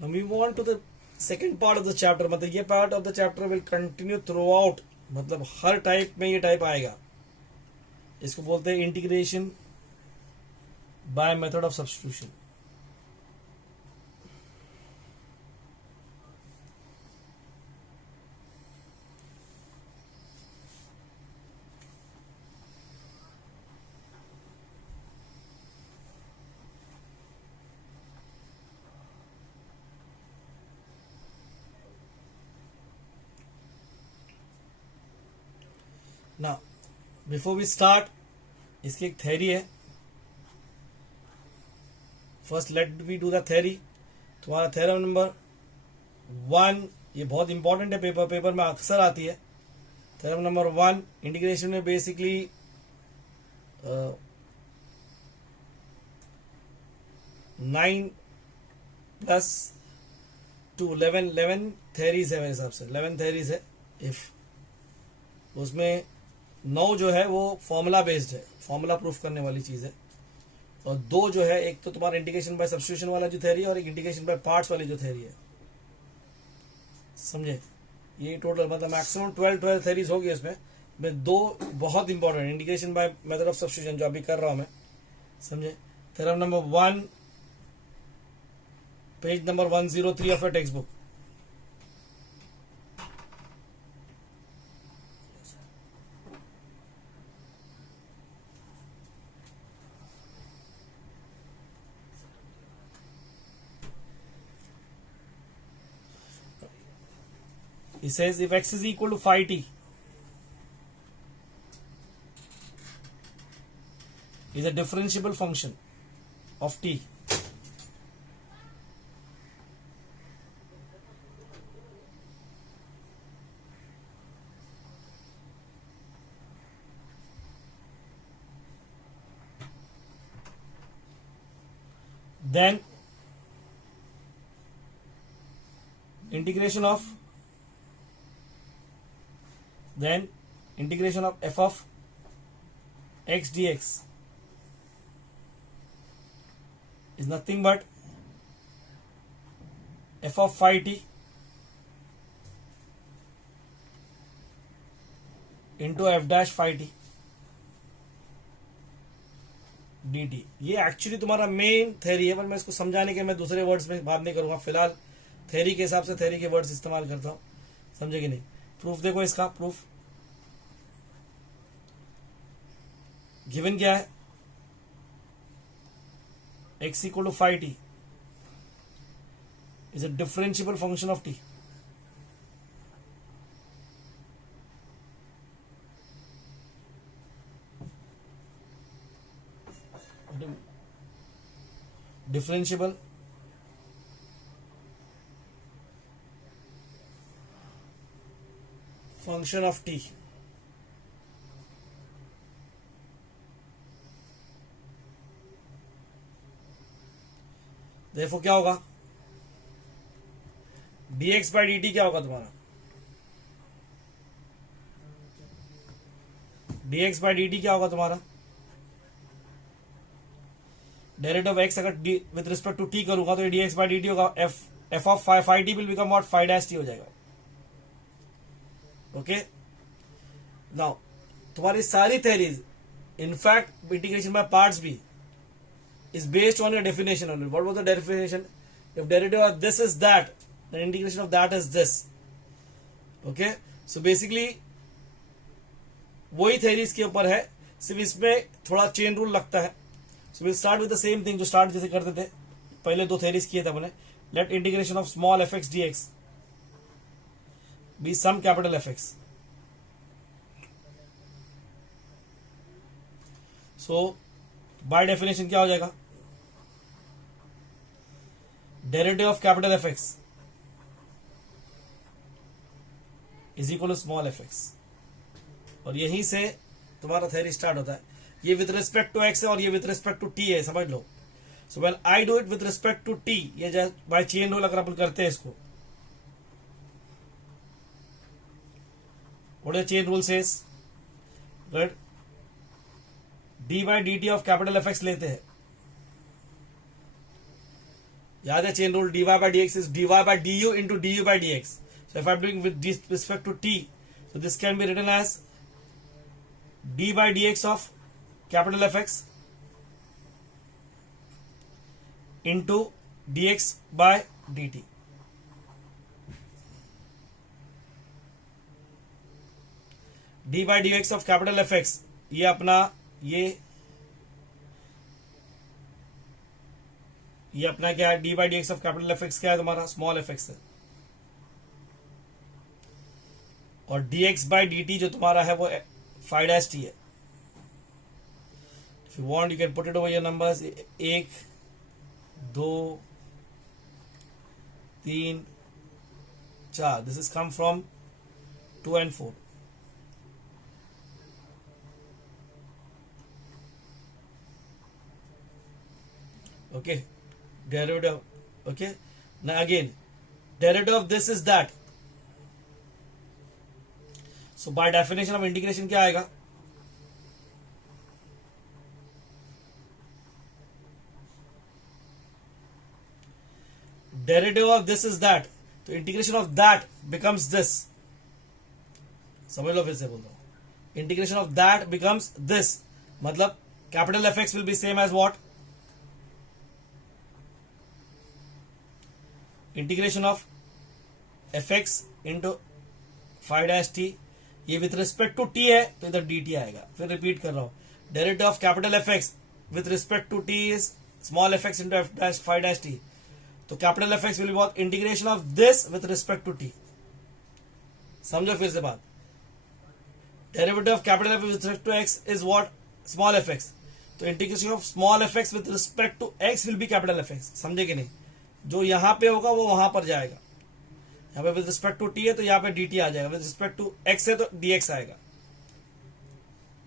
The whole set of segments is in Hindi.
Now we move on to the second part of the chapter. मतलब ये part of the chapter will continue throughout, मतलब हर type में ये type आएगा. इसको बोलते हैं integration by method of substitution. Now, before we start, इसकी एक थ्योरी है. First let we do the theory. तुम्हारा थ्योरम नंबर 1, ये बहुत इंपॉर्टेंट है, पेपर में अक्सर आती है. थ्योरम नंबर 1 इंटीग्रेशन में बेसिकली 9 प्लस 2 11 थ्योरीज है मेरे हिसाब से. 11 थ्योरीज है. इफ उसमें 9 जो है वो फॉर्मूला बेस्ड है, फॉर्मूला प्रूफ करने वाली चीज है, और 2 जो है, एक तो तुम्हारा इंटीग्रेशन बाय सब्स्टिट्यूशन वाला जो थ्योरी है और एक इंटीग्रेशन बाय पार्ट्स वाली जो थ्योरी है. समझे? ये टोटल मतलब मैक्सिमम 12 थ्योरीज होगी इसमें. मैं 2 बहुत important, integration by method of substitution जो अभी कर रहा हूं मैं. समझे? Theorem number 1, page number 103 of your text book. It says if x is equal to phi t, is a differentiable function of t, then integration of f of x dx is nothing but f of phi t into f dash phi t dt. ये एक्चुअली तुम्हारा मेन थ्योरी है, पर मैं इसको समझाने के मैं दूसरे वर्ड्स में बात नहीं करूंगा. फिलहाल थ्योरी के हिसाब से थ्योरी के वर्ड्स इस्तेमाल करता हूं. समझे कि नहीं? प्रूफ देखो इसका. प्रूफ गिवन क्या है? x equal to phi t is a differentiable function of t. Differentiable function of t. देखो क्या होगा? dx बाई dt क्या होगा तुम्हारा? dx बाई dt क्या होगा तुम्हारा? डेरिवेटिव ऑफ x अगर विद रिस्पेक्ट टू t करूंगा तो dx बाई dt होगा. f of phi t will become what? phi dash t हो जाएगा. ओके. नाउ तुम्हारी सारी theories, in fact integration by parts भी, is based on your definition only. What was the definition? If derivative of this is that, then integration of that is this. Okay, so basically वही थ्योरी इसके ऊपर है, सिर्फ इसमें थोड़ा चेन रूल लगता है. So we'll start with the same thing जो स्टार्ट जैसे करते थे पहले. 2 थ्योरीज किए थे हमने. Let integration of small fx dx be some capital Fx. So by definition क्या हो जाएगा? Derivative of capital F x is equal to small F x. और यहीं से तुम्हारा थ्योरी स्टार्ट होता है. ये विद रिस्पेक्ट टू एक्स है और ये विद रिस्पेक्ट टू टी है, समझ लो. So well I do it with respect to T, ये बाय चेन रूल अगर अपन करते हैं इसको, what chain rule says? Right, D by D T of capital F x लेते हैं. याद है chain rule, dy by dx is dy by du into du by dx. So if I'm doing with respect to t, so this can be written as d by dx of capital Fx into dx by dt. d by dx of capital Fx, ये अपना ये अपना क्या है, D by d x of capital F x क्या है तुम्हारा, स्मॉल एफ एक्स है, और D x by D T जो तुम्हारा है वो 5 टी है. If you want you can put it over your numbers, 1 2 3 4, this is come from 2 and 4. Okay, derivative. Okay, now again, derivative of this is that. So by definition of integration क्या आएगा, derivative of this is that, तो integration of that becomes this. समझ लो, फिर से बोल रहा हूं, integration of that becomes this, मतलब capital F x will be same as what, integration of F X into 5 T. ये विथ रिस्पेक्ट टू टी है तो इधर डी टी आएगा. फिर रिपीट कर रहा हूं, derivative of capital F X with respect to T is small F X into F dash 5 T. तो capital F x will be what, integration of this with respect to T. समझो फिर से बात, derivative of capital F with respect to X is what, small F X. तो integration of small F X with respect to X will be capital F X. समझे कि नहीं, जो यहां पे होगा वो वहां पर जाएगा. यहां पे विद रिस्पेक्ट टू टी है तो यहां पे dt आ जाएगा, विद रिस्पेक्ट टू x है तो dx आएगा.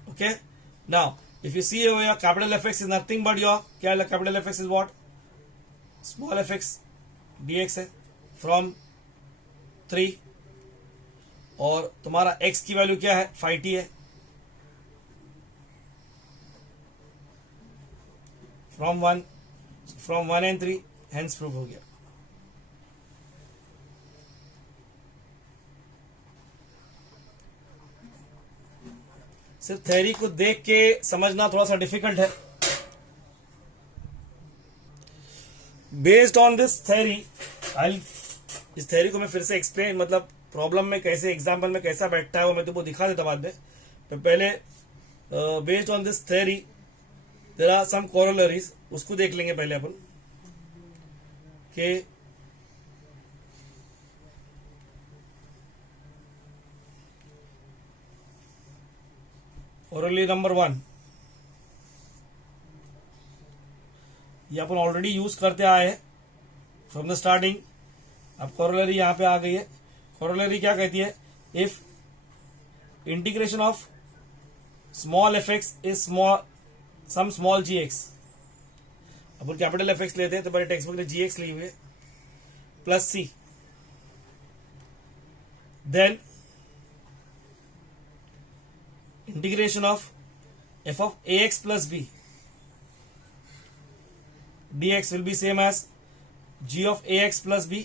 Okay, now if you see your capital F x is nothing but your, क्या है capital F x is what, small F X dx है फ्रॉम 3, और तुम्हारा x की वैल्यू क्या है, 5t है, फ्रॉम 1 and 3, हेंस प्रूव हो गया. सिर्फ थ्योरी को देख के समझना थोड़ा सा डिफिकल्ट है. बेस्ड ऑन दिस थ्योरी, इस थ्योरी को मैं फिर से एक्सप्लेन, मतलब प्रॉब्लम में कैसे, एग्जाम्पल में कैसा बैठता है वो मैं तुमको दिखा देता बाद में. पहले based on this theory there are some corollaries, उसको देख लेंगे पहले अपन के. कोरोलरी नंबर 1, ये अपन ऑलरेडी यूज करते आए हैं फ्रॉम द स्टार्टिंग. अब कोरोलरी यहां पे आ गई है. कोरोलरी क्या कहती है, if integration of small F x is some small g x, अपन कैपिटल एफ एक्स लेते हैं तो बड़े टेक्स्ट बुक में जी एक्स ली हुई है, plus c, then integration of f of a x plus b dx will be same as g of ax plus b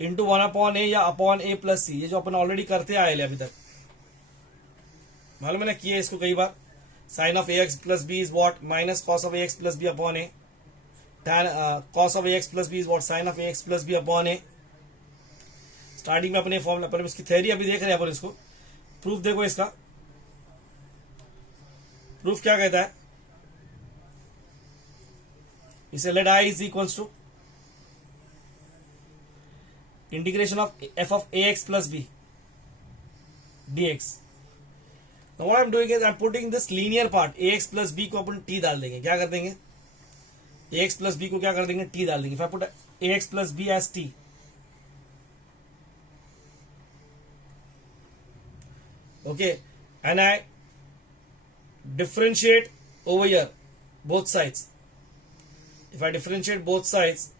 into 1/a या अपॉन a प्लस सी. ये जो अपन ऑलरेडी करते आए अभी तक, मालूम है ना, किए इसको कई बार. Sine of ax plus B is what, minus cos of ax plus B upon A. tan cos of ax plus B is what, sine of ax plus B upon A. Starting में अपने फॉर्मूला पर इसकी थ्योरी अभी देख रहे हैं अपन. इसको प्रूफ देखो, इसका प्रूफ क्या कहता है, इसे let i is equals to integration of f of ax plus b dx. Now what I'm doing is I'm putting this linear part ax plus b को अपन t डाल देंगे. क्या कर देंगे, ax plus b को क्या कर देंगे, t डाल देंगे. If I put ax plus b as t, okay, and I differentiate over here both sides. If I differentiate both sides,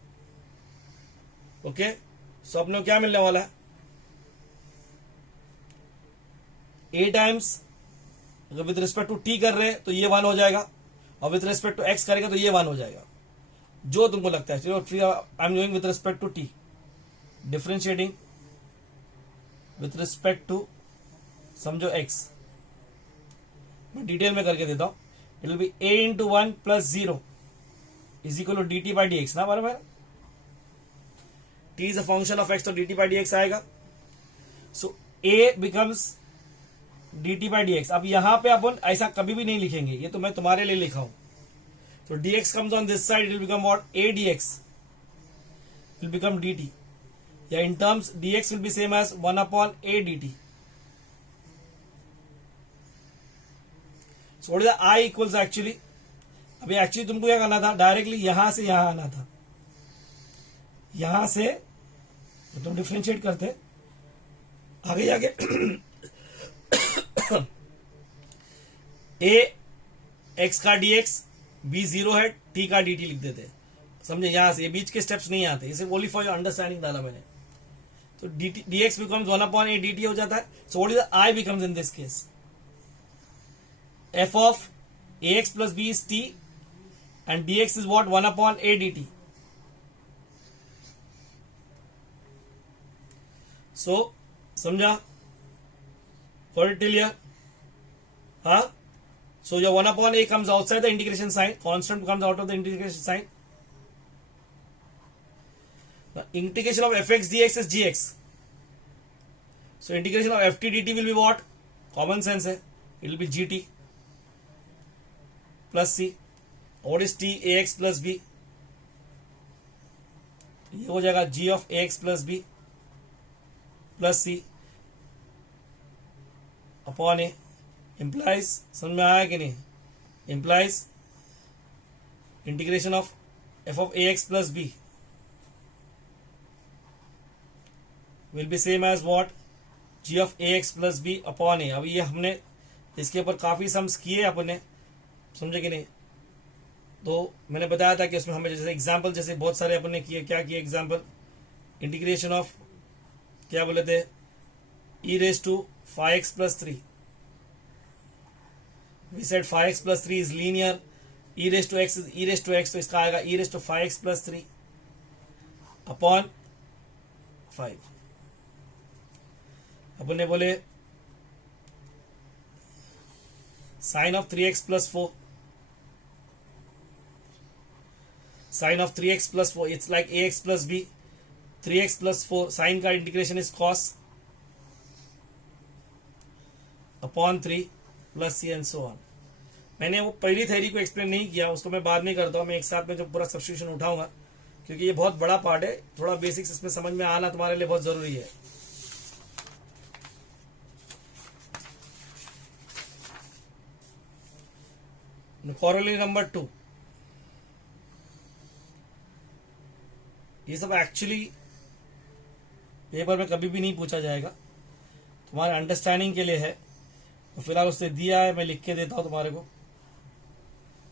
okay, so अपने को क्या मिलने वाला है, a टाइम्स, अगर विद रिस्पेक्ट टू t कर रहे हैं तो ये 1 हो जाएगा, और विथ रिस्पेक्ट टू एक्स करेगा तो ये 1 हो जाएगा, जो तुमको लगता है। चलो फिर I am going with respect to t, differentiating with respect to समझो एक्स, मैं डिटेल में करके देता हूं। It will be a into 1 plus 0 is equal to d t by d x ना, बराबर। t is a function of x तो dt बाई डी एक्स आएगा। So a becomes dt by d x. अब यहां पे अपन ऐसा कभी भी नहीं लिखेंगे, ये तो मैं तुम्हारे लिए लिखा हूं। तो dx comes on this side, it will become what? a dx will become dt. Yeah, in terms dx will be same as 1 upon a dt. So what is the I equals actually? अभी एक्चुअली तुमको क्या करना था, डायरेक्टली यहां से यहां आना था, यहां से तो तुम डिफरेंशिएट करते आगे जाके a x का dx b 0 है, t का dt लिख देते, समझे। यहां से ये बीच के स्टेप्स नहीं आते, इसे ओनली फॉर योर अंडरस्टैंडिंग डाला मैंने। तो dx becomes 1 upon a dt हो जाता है। सो what is the I becomes in this case, f of ax plus b is t and dx is what? 1 upon a dt. So समझा, got it till here? हाँ, so your 1 upon a comes outside the integration sign, constant comes out of the integration sign. Now, integration of fx dx is gx. So integration of ft dt will be what? Common sense है, it will be gt plus c. What is t? ax plus b. ये हो जाएगा g of ax plus b plus c upon a. implies, समझ में आया कि नहीं, implies integration of f of ax plus b will be same as what? g of ax plus b upon a. अभी ये हमने इसके ऊपर काफी सम्स किए अपने, समझे कि नहीं। तो मैंने बताया था कि उसमें हमें जैसे एग्जाम्पल, जैसे बहुत सारे अपन ने किए, क्या किए एग्जाम्पल, इंटीग्रेशन ऑफ क्या बोले थे, e raise to 5x plus 3. We said 5x plus 3 is linear, e raised to x is e raised to x, तो इसका आएगा e raised to 5x plus 3 upon 5. अपन ने बोले sin of 3x plus 4, sin of 3x plus 4, it's like ax plus b, 3x plus 4, sin का integration is cos upon 3 plus c and so on. मैंने वो पहली थ्योरी को एक्सप्लेन नहीं किया, उसको मैं बाद में करता हूँ, मैं एक साथ में जो पूरा सब्स्टिट्यूशन उठाऊंगा, क्योंकि ये बहुत बड़ा पार्ट है, थोड़ा बेसिक्स इसमें समझ में आना तुम्हारे लिए बहुत जरूरी है। कॉरोलरी नंबर 2, ये सब एक्चुअली पेपर में कभी भी नहीं पूछा जाएगा, तुम्हारे अंडरस्टैंडिंग के लिए है। तो फिलहाल उसने दिया है, मैं लिख के देता हूं तुम्हारे को।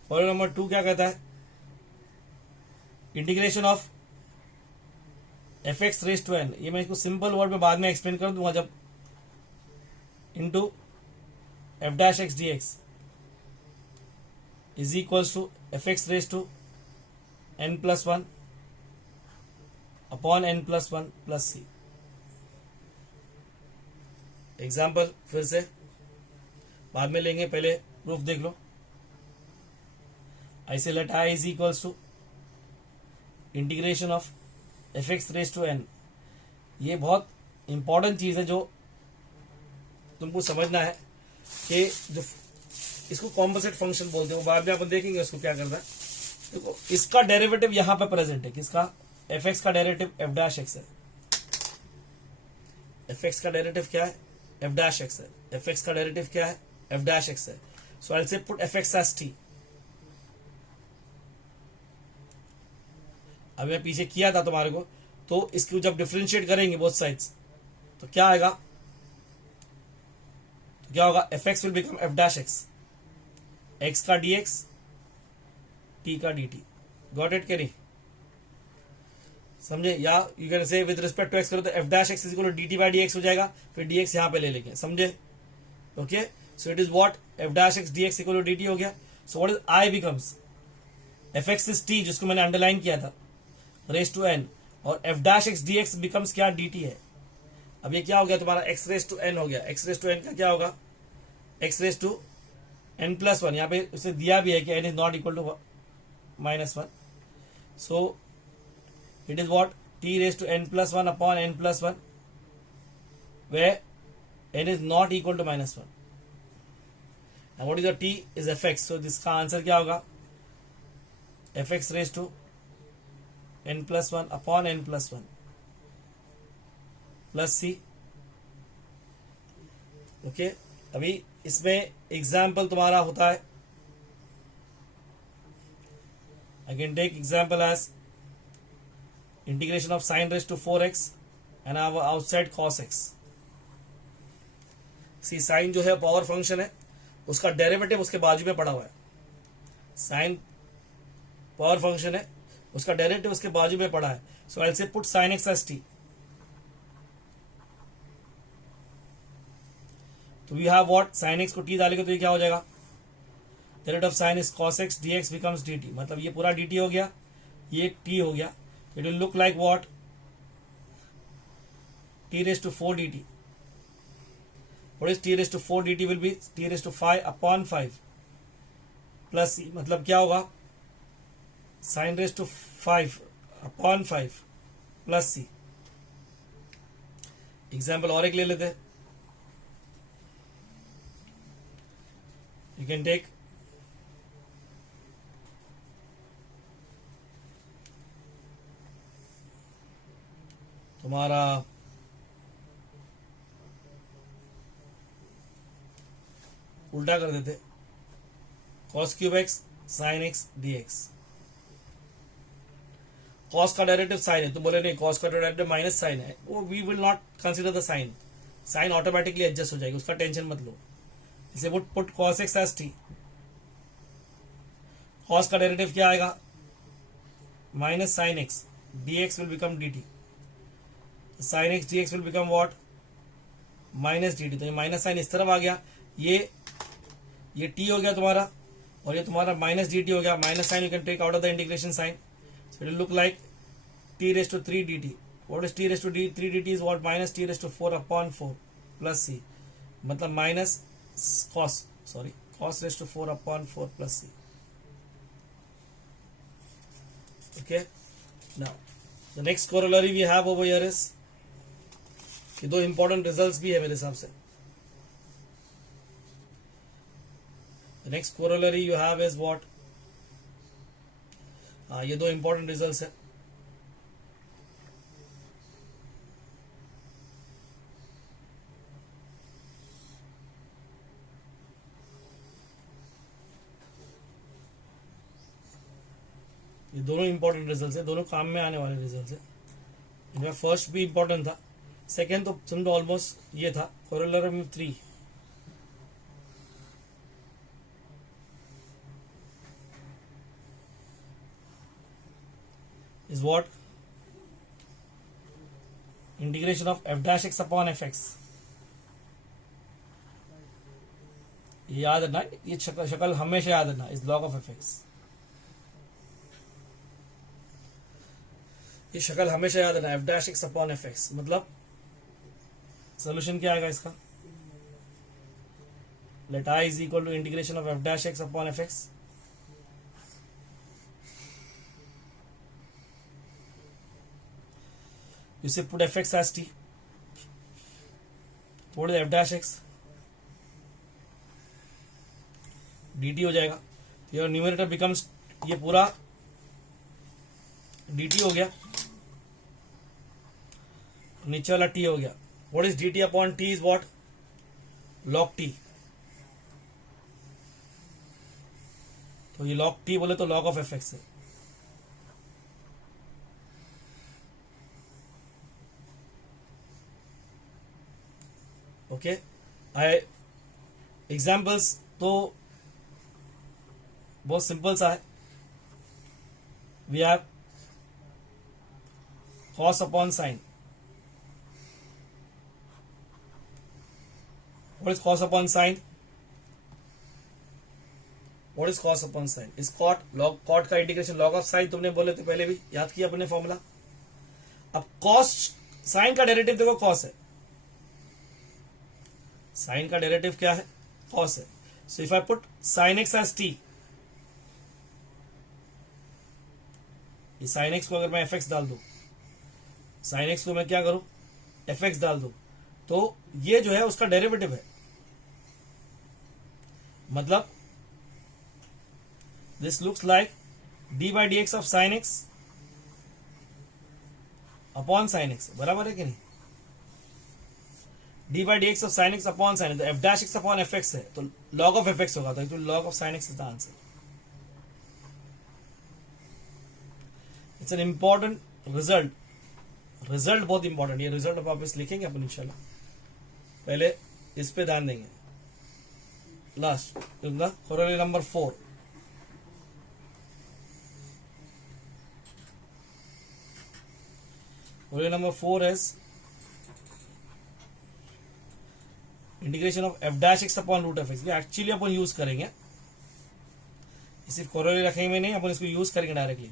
कॉरोलरी नंबर 2 क्या कहता है, integration of F x raise to n, ये मैं इसको सिंपल वर्ड में बाद में एक्सप्लेन कर दूंगा जब, into F dash x D x is equals to F x raise to N plus 1 upon N plus 1 plus c. Example फिर से बाद में लेंगे, पहले प्रूफ देख लो। ऐसे let I is equals to integration of F x raise to n. ये बहुत इंपॉर्टेंट चीज है जो तुमको समझना है कि जो इसको कॉम्पोजिट फंक्शन बोलते हैं, बाद में अपन देखेंगे उसको क्या करना है। देखो इसका डेरिवेटिव यहां पे प्रेजेंट है, किसका, एफ एक्स का डेरिवेटिव एफ डैश एक्स है। एफ एक्स का डेरिवेटिव क्या है, एफ डैश एक्स है। एफ एक्स का डेरिवेटिव क्या है, एफ डैश एक्स है। So I will say put F X as T. अभी मैं पीछे किया था तुम्हारे को, तो इसको जब डिफरेंशिएट करेंगे बोथ साइड्स तो क्या आएगा, तो क्या होगा, F x will become f dash x, x का डी एक्स, टी का डी टी। गॉट इट के नहीं, समझे। या you can say with respect to x करो तो f dash x is equal to d t by d x हो जाएगा, फिर डी एक्स यहां पे ले लेंगे, समझे। Okay, so it is what, f dash x D x equal to d t हो गया। So what is I becomes f x is t, जिसको मैंने अंडरलाइन किया था, रेस टू एन, और f dash x D x becomes क्या, डी टी है। अब ये क्या हो गया तुम्हारा, एक्स रेस टू एन हो गया। एक्स रेस टू एन का क्या होगा, X raise to N plus one, यहाँ पे उसे दिया भी है कि N is not equal to -1, so it is what, T raise to N plus one upon N plus one, where N is not equal to -1। What is the T is F X, सो इसका आंसर क्या होगा, F x raise to N plus one upon N plus one plus C. Okay, अभी इसमें एग्जाम्पल तुम्हारा होता है, I can take example as integration of sine raise to 4x and outside cos x। See sine जो है पावर फंक्शन है, उसका डेरिवेटिव उसके बाजू में पड़ा हुआ है। साइन पावर फंक्शन है, उसका डेरिवेटिव उसके बाजू में पड़ा है, so I will say put sine x as T. तो we have what, sine x को टी डालेंगे तो ये क्या हो जाएगा, derivative of sine is cos x dx becomes dt, मतलब ये पूरा dt हो गया, ये t हो गया। It will look like what, t raised to 4 dt। what is t raised to 4 dt will be t raised to 5 upon 5 plus c, मतलब क्या होगा, sin raised to 5 upon 5 plus c। Example और एक ले लेते हैं, यू कैन टेक तुम्हारा उल्टा कर देते, cos cube x sign x D x. Cos का डायरेक्टिव साइन है, तो बोले नहीं कॉस का डायरेक्टिव माइनस साइन है, वो we will not consider the sine, sine automatically adjust हो जाएगी, उसका टेंशन मत लो। इसे put cos x as t, cos का डेरिवेटिव क्या आएगा, minus sine x, D x will become d t, sine x D x will become what, minus d t. तो ये माइनस साइन इस तरफ आ गया, ये टी हो गया तुम्हारा, और ये तुम्हारा माइनस डी टी हो गया। Minus sine you can take out of the integration sine, so it will look like t raised to 3 dt। what is t raised to 3 dt is what, minus t raised to 4 upon 4 plus c, मतलब minus cos raised to 4 upon 4 plus c। okay, now the next corollary we have over here is, ये दो important results भी है मेरे हिसाब से। the next corollary you have is what, ये दो important results है। ये दोनों इंपॉर्टेंट रिजल्ट्स है, दोनों काम में आने वाले रिजल्ट्स है। इनका फर्स्ट भी इंपॉर्टेंट था, सेकंड तो समझो ऑलमोस्ट ये था। Corollary 3, is what, integration of f dash x upon F x. ये याद रखना, ये शक्ल हमेशा याद रखना, is log of F x. ये शक्ल हमेशा याद रखना, f dash x upon F x, मतलब सोल्यूशन क्या आएगा इसका, let I is equal to integration of F dash x upon F x. You say put fx as t, what is f dash x, dt हो जाएगा। योर न्यूमरेटर बिकम्स, ये पूरा dt हो गया, नीचे वाला t हो गया। what is dt upon t is what, log t। तो ये log t बोले तो log of fx है। ओके, एग्जाम्पल्स तो बहुत सिंपल सा है। We have cos upon sine. What is cos upon sine, what is cos upon sine? इस कॉट लॉग कॉट का इंटीग्रेशन लॉग ऑफ साइन तुमने बोले थे पहले भी, याद किया अपने फॉर्मूला। अब कॉस साइन का डेरिवेटिव देखो कॉस है, साइन का डेरिवेटिव क्या है? कॉस है। So if I put sine x as t, ये साइन एक्स को अगर मैं एफ एक्स डाल दूं, साइन एक्स को मैं क्या करूं? एफ एक्स डाल दूं, तो ये जो है उसका डेरिवेटिव है। मतलब this looks like D by d x of sine x upon sine x, बराबर है कि नहीं? D by d x of sine x upon sine, F dash x upon F x है, तो लॉग ऑफ एफ एक्स होगा, तो log of sine x is the answer. It's an important result, result बहुत इंपॉर्टेंट। ये रिजल्ट वापस लिखेंगे अपन इंशाल्लाह, पहले इस पे ध्यान देंगे। Last query number 4, query number 4 is integration of F dash x upon root F x. Actually अपन यूज करेंगे, सिर्फ कोरोली रखेंगे नहीं, अपन इसको यूज करेंगे डायरेक्टली।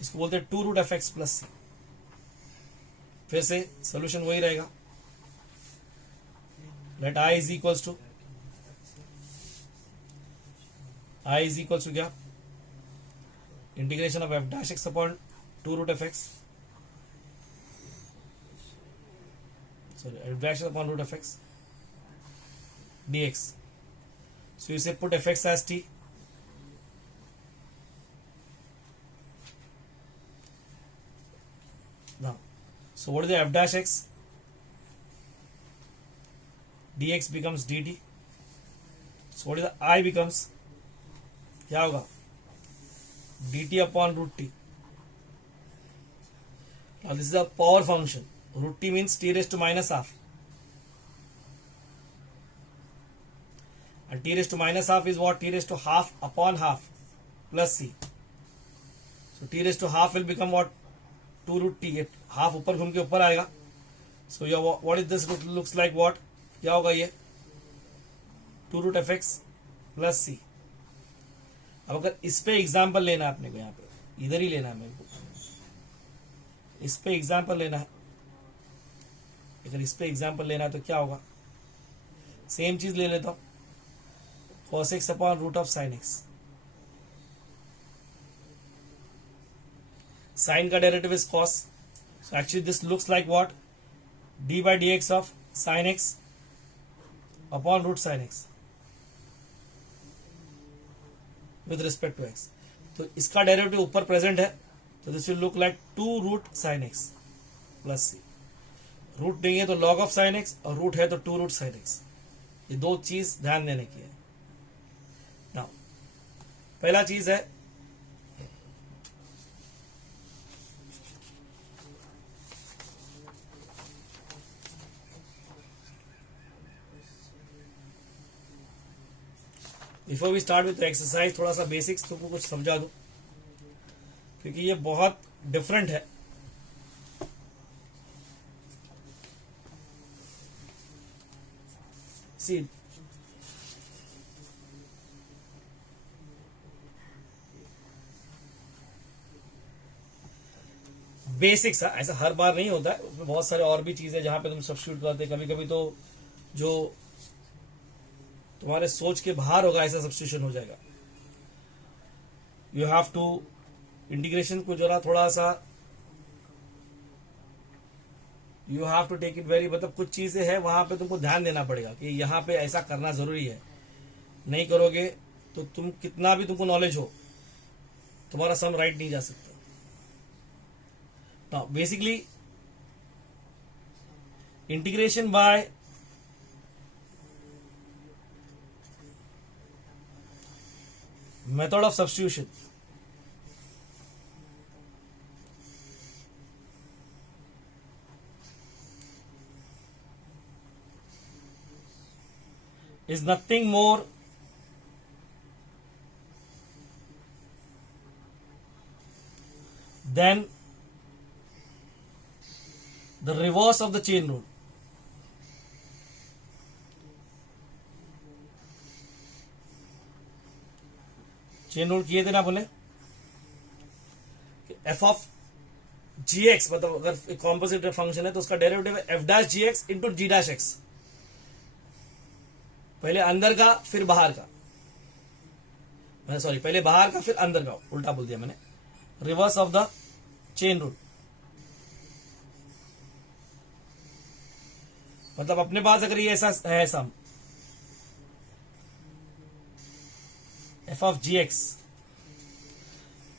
इसको बोलते हैं 2 root F X plus C. फिर से सोल्यूशन वही रहेगा, let I is equals to, I is equals to क्या? Integration of F dash x upon 2 root F X, sorry F dash upon root F X dx. So you say put fx as t, now so what is the f dash x? dx becomes dt. So what is the I becomes, क्या होगा? dt upon root t. Now this is a power function. Root t means t raised to minus half, and t raised to minus half is what? T raised to half upon half plus c. So t raised to half will become what? 2 root t. Half ऊपर घूम के ऊपर आएगा. So your what is this looks like what? क्या होगा ये? 2 root f x plus c. अब अगर इस पे एग्जाम्पल लेना है अपने को, यहाँ पे इधर ही लेना है मेरे को, इस पे एग्जाम्पल लेना है, अगर इस पे एग्जाम्पल लेना है तो क्या होगा? सेम चीज ले लेता हूं, cos x upon root of sine X. Sine का derivative is cos, so actually this looks like what? d by dx of sin x upon root sin x with respect to x. तो इसका डेरिवेटिव ऊपर प्रेजेंट है, तो this will look like 2 root sine x plus c. Root नहीं है तो log ऑफ साइन एक्स, और रूट है तो 2 रूट साइन एक्स. ये दो चीज ध्यान देने की है. नाउ पहला चीज है before we start with exercise थोड़ा सा बेसिक्स तुमको कुछ समझा दूं, क्योंकि ये बहुत डिफरेंट है. सी बेसिक्स ऐसा हर बार नहीं होता है, उसमें बहुत सारे और भी चीजें जहां पे तुम सब्स्टिट्यूट करते. कभी कभी तो जो तुम्हारे सोच के बाहर होगा ऐसा सब्स्टिट्यूशन हो जाएगा. यू हैव टू इंटीग्रेशन को जरा थोड़ा सा you have to take it very, मतलब कुछ चीजें हैं वहां पे तुमको ध्यान देना पड़ेगा कि यहाँ पे ऐसा करना जरूरी है. नहीं करोगे तो तुम कितना भी तुमको नॉलेज हो, तुम्हारा सम राइट नहीं जा सकता. Now basically integration by method of substitution is nothing more than the reverse of the chain rule. Chain rule किए थे ना बोले, एफ ऑफ जी एक्स, मतलब अगर कॉम्पोजिट फंक्शन है तो उसका डेरिवेटिव है एफ डैश जी एक्स इंटू जी डैश एक्स। पहले अंदर का फिर बाहर का, मैंने सॉरी पहले बाहर का फिर अंदर का, उल्टा बोल दिया मैंने, reverse of the chain rule. मतलब अपने पास अगर ये ऐसा है some F of ji x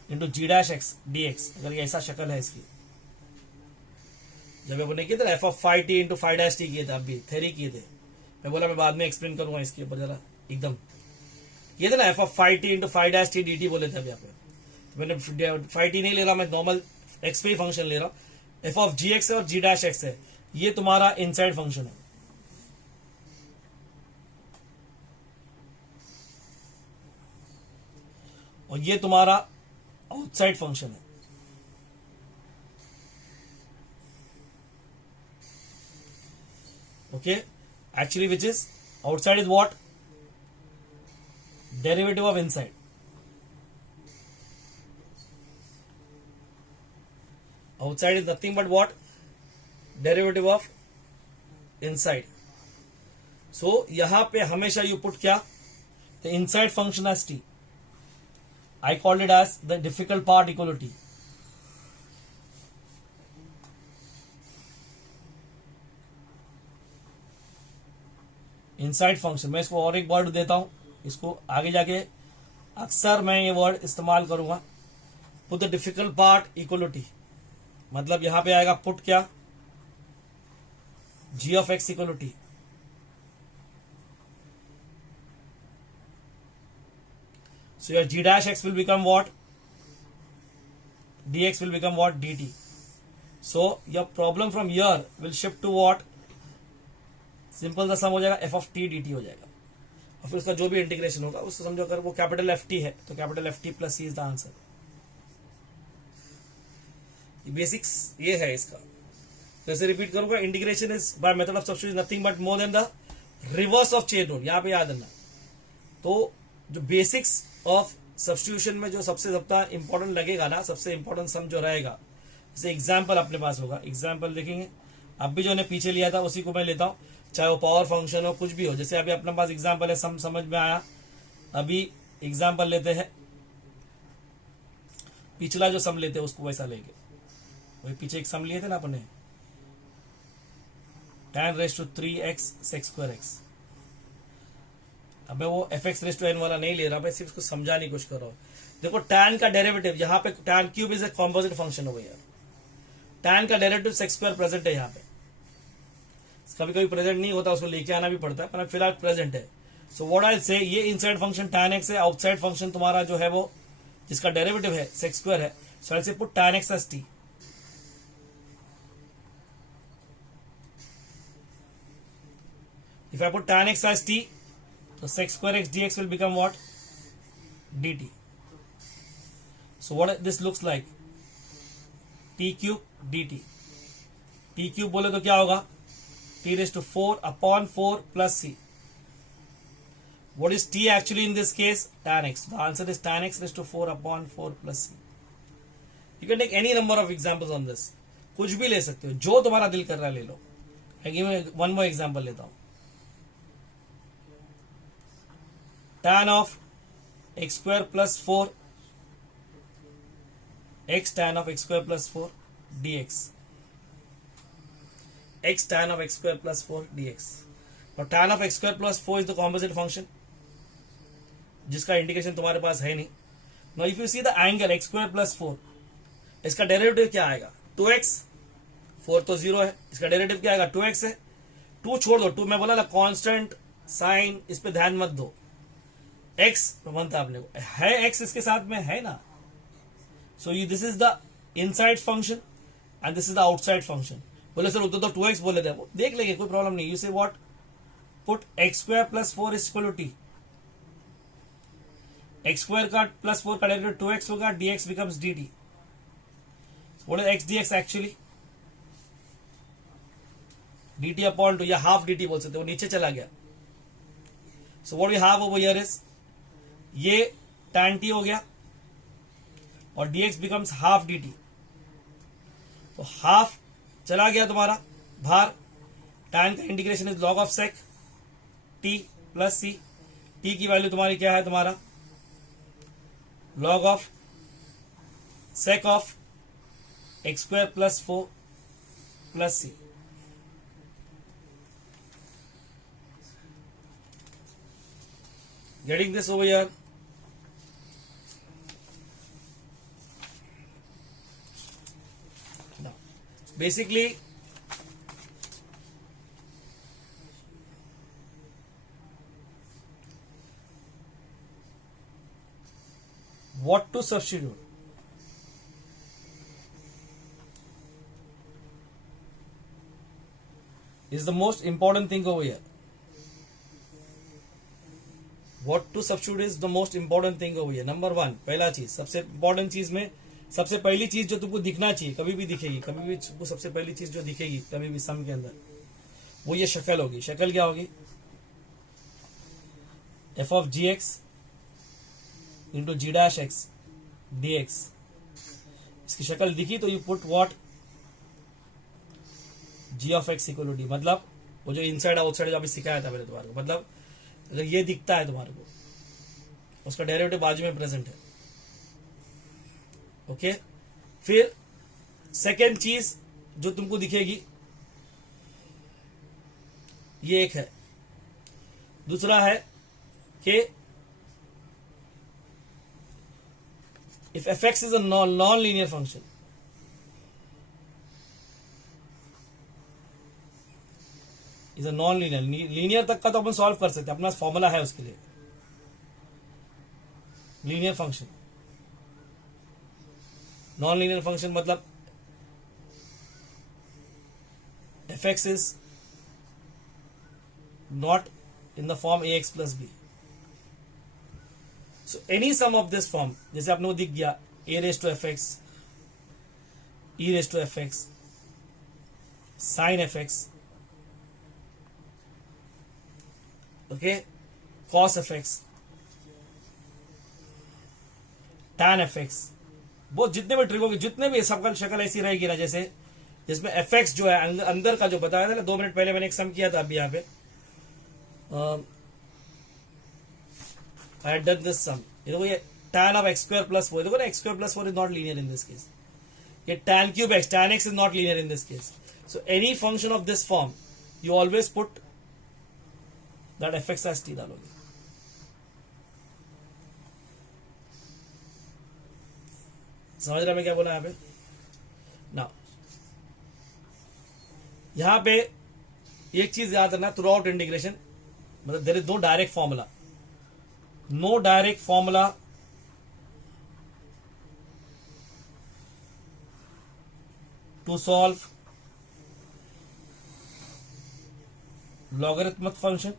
into ji dash x D X, अगर ये ऐसा शक्ल है इसकी, जब अपने किए थे F of five T into five dash T किए थे, अभी थेरी किए थे, मैं बोला मैं बाद में एक्सप्लेन करूंगा इसके ऊपर जरा एकदम, किए थे ना F of five T into five dash T D T बोले थे अभी आप, तो मैंने फाइव टी नहीं ले रहा, मैं नॉर्मल एक्स पे ही फंक्शन ले रहा हूं। एफ ऑफ जी एक्स है और जी डैश एक्स है, ये तुम्हारा इनसाइड फंक्शन है, और ये तुम्हारा आउटसाइड फंक्शन है। Okay, actually which is outside is what, derivative of inside. Outside is nothing but what, derivative of inside. So यहां पे हमेशा यू पुट क्या, the inside function as T, I called it as the difficult part equal to t. Inside function, मैं इसको और एक वर्ड देता हूं, इसको आगे जाके अक्सर मैं ये वर्ड इस्तेमाल करूंगा, put the difficult part equal to T, मतलब यहां पे आएगा पुट क्या, G of x equal to T. So your g dash x will become what, dx will become what, dt. So your problem from here will shift to what, simple सा सम हो जाएगा f of t dt हो जाएगा, और फिर उसका जो भी इंटीग्रेशन होगा उसको समझो, अगर वो कैपिटल एफ टी है तो capital f t plus c is the answer. Basics ये है इसका, जैसे रिपीट करूंगा, integration is by method of substitution nothing but more than the reverse of chain rule, यहां पे याद रखना। तो जो बेसिक्स ऑफ सब्स्टिट्यूशन में जो सबसे ज्यादा इंपॉर्टेंट लगेगा ना, सबसे इंपॉर्टेंट सम जो रहेगा, जैसे एग्जांपल अपने पास होगा, एग्जांपल देखेंगे, अब भी जो ने पीछे लिया था उसी को मैं लेता हूं, चाहे वो पावर फंक्शन हो कुछ भी हो, जैसे अभी अपने पास एग्जांपल है, सम समझ में आया। अभी एग्जांपल लेते हैं, पिछला जो सम लेते हैं उसको वैसा लेंगे, वही पीछे एक सम लिए थे ना अपने, tan raise to 3x sec square x। अब मैं वो f x raise to n वाला नहीं ले रहा, मैं सिर्फ उसको समझाने की कोशिश कर रहा हूं। देखो tan का डेरिवेटिव यहाँ पे, tan cube is a composite function हो गया, tan का डेरिवेटिव सेक्स स्क्वायर प्रेजेंट है यहाँ पे, कभी कभी प्रेजेंट नहीं होता, उसको लेके आना भी पड़ता है, पर फिलहाल प्रेजेंट है। सो व्हाट आई से, ये इनसाइड फंक्शन tan x है, आउटसाइड फंक्शन तुम्हारा जो है वो जिसका डेरिवेटिव है सेक्स स्क्वायर है, सो आई से put tan x as t। If I put tan x as t, so sec square x dx will become what, dt. So what this looks like, t cube dt, t cube बोले तो क्या होगा, t raised to 4 upon 4 plus c. What is t actually in this case, tan x. The answer is tan x raised to 4 upon 4 plus c. You can take any number of examples on this, कुछ भी ले सकते हो, जो तुम्हारा दिल कर रहा है ले लो। I give you one more example लेता हूं, tan of x square plus 4 x tan of x square plus 4 dx, x tan of x square plus 4 dx। और tan of x square plus 4 is the composite function जिसका इंडिकेशन तुम्हारे पास है नहीं। Now if you see the angle x square plus 4, इसका डेरिवेटिव क्या आएगा, 2x, 4 तो 0 है, इसका डेरिवेटिव क्या आएगा, 2x है, 2 छोड़ दो, 2 मैं बोला ना कांस्टेंट साइन, इस पे ध्यान मत दो, x बनता आपने को है, x इसके साथ में है ना। सो ये this is the inside function and this is the outside function. बोले सर तो 2x बोले थे, वो देख लेंगे, कोई प्रॉब्लम नहीं। You say what, put x square plus 4 is equal to t, x square का प्लस 4 का डेरिवेटिव 2x होगा, dx becomes dt। What is x dx actually, dt upon 2 या हाफ dt बोल सकते हो, नीचे चला गया। So what we have over here is, ये tan t हो गया और dx बिकम्स हाफ dt। तो हाफ चला गया तुम्हारा बाहर, tan का integration is log of sec t plus c। t की वैल्यू तुम्हारी क्या है, तुम्हारा log of sec of x square plus 4 plus c। Getting this over here? Now, basically, what to substitute? Is the most important thing over here. What to substitute is the most important thing over here. Number one, पहला चीज, सबसे इंपॉर्टेंट चीज में सबसे पहली चीज जो तुमको दिखना चाहिए, कभी भी दिखेगी, कभी भी तुमको सबसे पहली चीज जो दिखेगी कभी भी सम के अंदर, वो ये शक्ल होगी। शक्ल क्या होगी? f of ji x into ji dash x D x. इसकी शक्ल दिखी तो you put what, g of x equal to d. मतलब वो जो इनसाइड आउटसाइड जो अभी सिखाया था मैंने तुम्हारे को, मतलब अगर ये दिखता है तुम्हारे को, उसका डेरिवेटिव बाजू में प्रेजेंट है। ओके, फिर सेकेंड चीज जो तुमको दिखेगी, ये एक है। दूसरा है कि if F x is a non linear function, is a non linear, linear तक का तो अपन सॉल्व कर सकते हैं, अपना फॉर्मूला है उसके लिए। Linear function, non linear function मतलब F x is not in the form A x plus B. So any sum of this form, जैसे आपने वो दिख गया A raise to F X, E raise to F X, sine F X, okay, cos F X, tan F X, वो जितने भी ट्रिक होंगे, जितने भी सबका शक्ल ऐसी रहेगी ना, जैसे जिसमें एफ एक्स जो है अंदर का जो बताया था ना 2 मिनट पहले मैंने एक सम किया था, अभी यहाँ पे आई हैड डन दिस सम। ये देखो, ये tan of x square plus 4, देखो ना, x square plus 4 is not linear in this case. ये tan cube x, tan x is not linear in this case. So any function of this form you always put that fx as t डालोगे। समझ रहा मैं क्या बोला यहाँ पे ना? यहां पे एक चीज याद रखना, थ्रू आउट इंटीग्रेशन, मतलब there is no direct formula, no direct formula to solve logarithmic function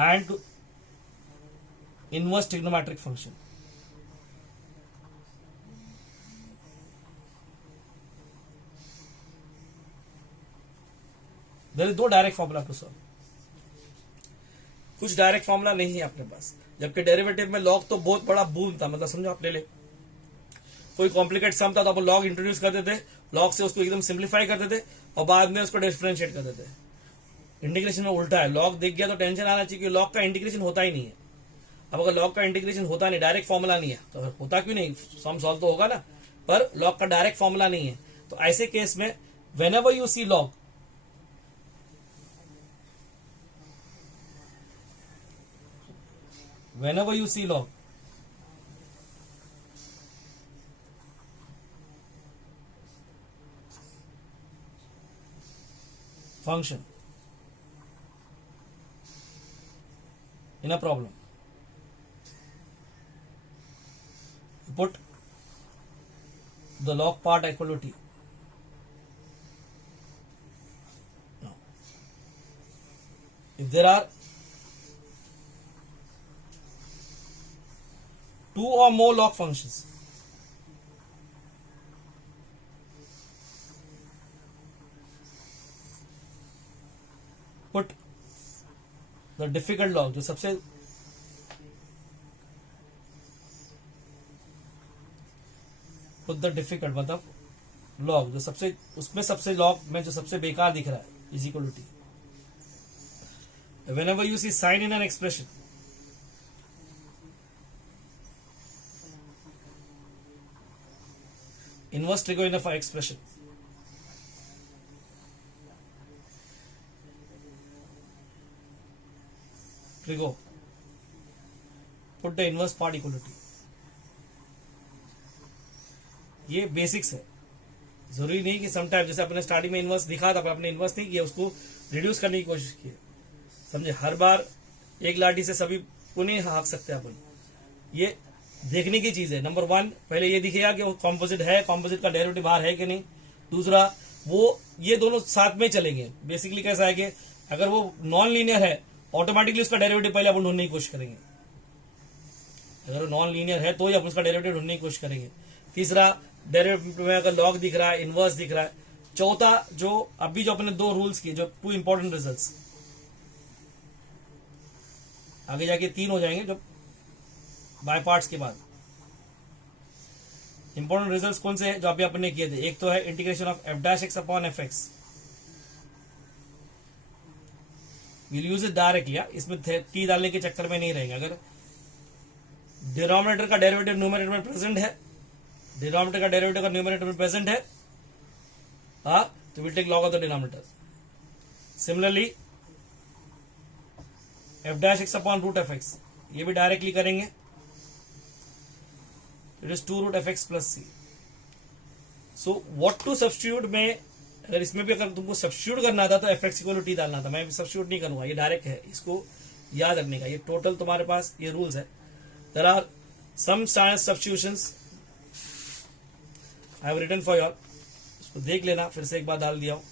and to inverse trigonometric function. There is no direct formula to solve. कुछ डायरेक्ट फॉर्मूला नहीं है अपने पास, जबकि डेरिवेटिव में लॉग तो बहुत बड़ा बूम था, मतलब समझो आप ले ले, कोई कॉम्प्लिकेट सम था तो आप लॉग इंट्रोड्यूस करते थे, लॉग से उसको एकदम सिंप्लीफाई करते थे और बाद में उसको डिफरेंशिएट करते थे। इंटीग्रेशन में उल्टा है, लॉग दिख गया तो टेंशन आना चाहिए कि लॉग का इंटीग्रेशन होता ही नहीं है। अब अगर लॉग का इंटीग्रेशन होता नहीं, डायरेक्ट फॉर्मूला नहीं है, तो होता क्यों नहीं, सम सॉल्व तो होगा ना, पर लॉग का डायरेक्ट फॉर्मूला नहीं है। तो ऐसे केस में whenever you see log, whenever you see log, function in a problem, you put the log part equal to t. Now, if there are two or more log functions, put the difficult log, जो सबसे पुट द डिफिकल्ट मतलब लॉग जो सबसे उसमें सबसे लॉग में जो सबसे बेकार दिख रहा है is equal to T. Whenever you see sign in an expression, inverse trigo in a expression, trigo, put the inverse part equal to t. ये बेसिक्स है. जरूरी नहीं कि समटाइम जैसे अपने स्टार्टिंग में इनवर्स दिखा था, अपने इनवर्स नहीं किया, उसको रिड्यूस करने की कोशिश की. समझे, हर बार एक लाठी से सभी को नहीं हाँक सकते अपन. ये देखने की चीज है. नंबर 1 पहले ये दिखेगा कि वो कॉम्पोजिट है, कॉम्पोजिट का डेरिवेटिव बाहर है कि नहीं. दूसरा वो ये दोनों साथ में चलेंगे. बेसिकली कैसा है कि अगर वो नॉन लीनियर है ऑटोमेटिकली उसका डेरिवेटिव पहले अपन ढूंढने की कोशिश करेंगे. अगर वो नॉन लीनियर है तो ही अपन उसका डेरिवेटिव ढूंढने की कोशिश करेंगे. तीसरा, डेरिवेटिव में अगर लॉग दिख रहा है, इनवर्स दिख रहा है. चौथा, जो अभी जो अपने 2 रूल्स किए, जो 2 इंपॉर्टेंट रिजल्ट्स, आगे जाके 3 हो जाएंगे जब बाय पार्ट्स के बाद. इंपॉर्टेंट रिजल्ट्स कौन से हैं जो अभी अपन ने किए थे? एक तो है integration of F dash x upon F x. Will use it directly. इसमें टी डालने के चक्कर में नहीं रहेंगे. अगर डिनोमिनेटर का डेरिवेटिव न्यूमरेटर में प्रेजेंट है, डिनोमिनेटर का डेरिवेटिव का न्यूमरेटर में प्रेजेंट है, तो will take log of the denominator. Similarly F dash x upon root F x, ये भी डायरेक्टली करेंगे. It is 2 root F X plus C. So what to substitute में, अगर इसमें भी अगर तुमको सब्स्टिट्यूट करना था तो F X equal to T डालना था. मैं भी सब्स्टिट्यूट नहीं करूंगा, ये डायरेक्ट है. इसको याद रखने का. ये टोटल तुम्हारे पास ये रूल्स है. There are some standard substitutions I have written for your. इसको देख लेना, फिर से एक बार डाल दिया हूं.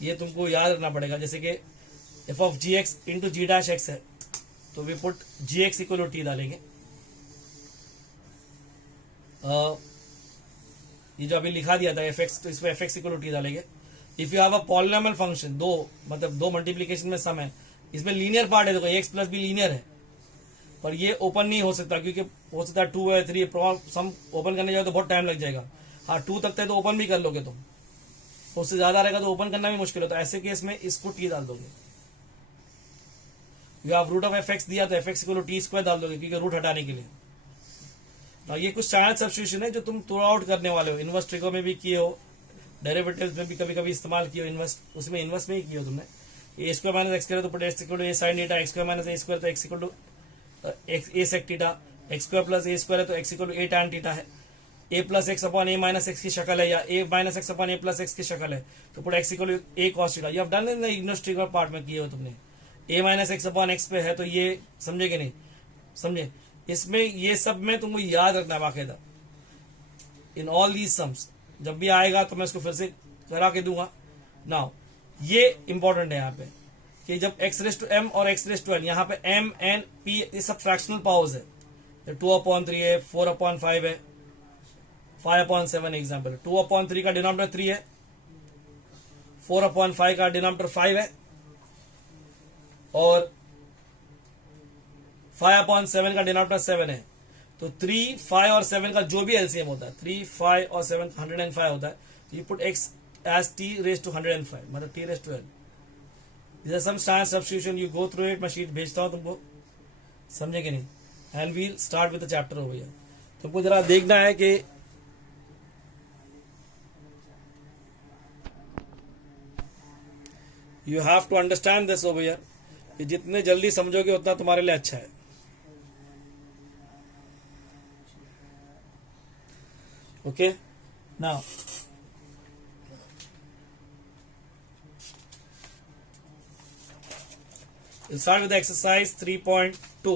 ये तुमको याद रखना पड़ेगा. जैसे कि F of ji x into ji dash X है, तो we put G X equal to T डालेंगे. ये जो अभी लिखा दिया था एफ एक्स, तो इसमें F X equal to T डालेंगे. If you have a polynomial function, दो मल्टीप्लीकेशन में सम है, इसमें लीनियर पार्ट है. देखो एक्स प्लस बी लीनियर है, पर ये ओपन नहीं हो सकता क्योंकि हो सकता है 2 है 3 सम ओपन करने जाए तो बहुत टाइम लग जाएगा. हाँ 2 तक है तो ओपन भी कर लोगे तुम, तो उससे ज्यादा रहेगा तो ओपन करना भी मुश्किल होता है. ऐसे केस में इसको टी डाल दोगे. You have root of F X दिया तो F X equal to T square डाल दोगे क्योंकि रूट हटाने के लिए. तो ये कुछ स्टैंडर्ड सब्स्टिट्यूशन है जो तुम थ्रू आउट करने वाले हो. इनवर्स ट्रिगो में भी किए हो, डेरिवेटिव्स में भी कभी कभी इस्तेमाल किए हो. इनवर्स उसमें इनवर्स में ही किए हो तुमने. ए स्क्वायर माइनस एक्स करो तो put x equal to a sine theta, x square minus a square तो x equal to a sec theta, x square plus a square है तो x equal to a tan theta है. A plus x upon a minus x की शक्ल है, या a minus x upon a plus x की शक्ल है, तो put x equal to a cos theta. You have done in the इग्नोस trigo part में किए हो तुमने. ए माइनस एक्स अपॉन एक्स पे है तो ये समझे कि नहीं समझे. इसमें ये सब में तुमको याद रखना बाकायदा. इन ऑल दीज सम्स जब भी आएगा तो मैं इसको फिर से करा के दूंगा. नाउ ये इंपॉर्टेंट है यहाँ पे कि जब एक्स रेस टू एम और एक्स रेस टू एन, यहाँ पे एम एन पी ये सब फ्रैक्शनल पावर्स है. 2/3 है, 4/5 है, 5/7 एग्जाम्पल. 2/3 का डिनोमिनेटर 3 है, 4/5 का डिनोमिनेटर 5 है, और 5/7 का डिनोमिनेटर 7 है. तो 3, 5 और 7 का जो भी एलसीएम होता है, 3, 5 और 7 105 होता है. तो you put X as T raise to 105, मतलब T raise to N. These are some standard substitution. You go through it. मैं शीट भेजता हूँ तुमको, समझे कि नहीं. And we'll start with the chapter over here. तुमको जरा देखना है कि you have to understand this over here. कि जितने जल्दी समझोगे उतना तुम्हारे लिए अच्छा है. Okay? Now we'll start with the exercise 3.2.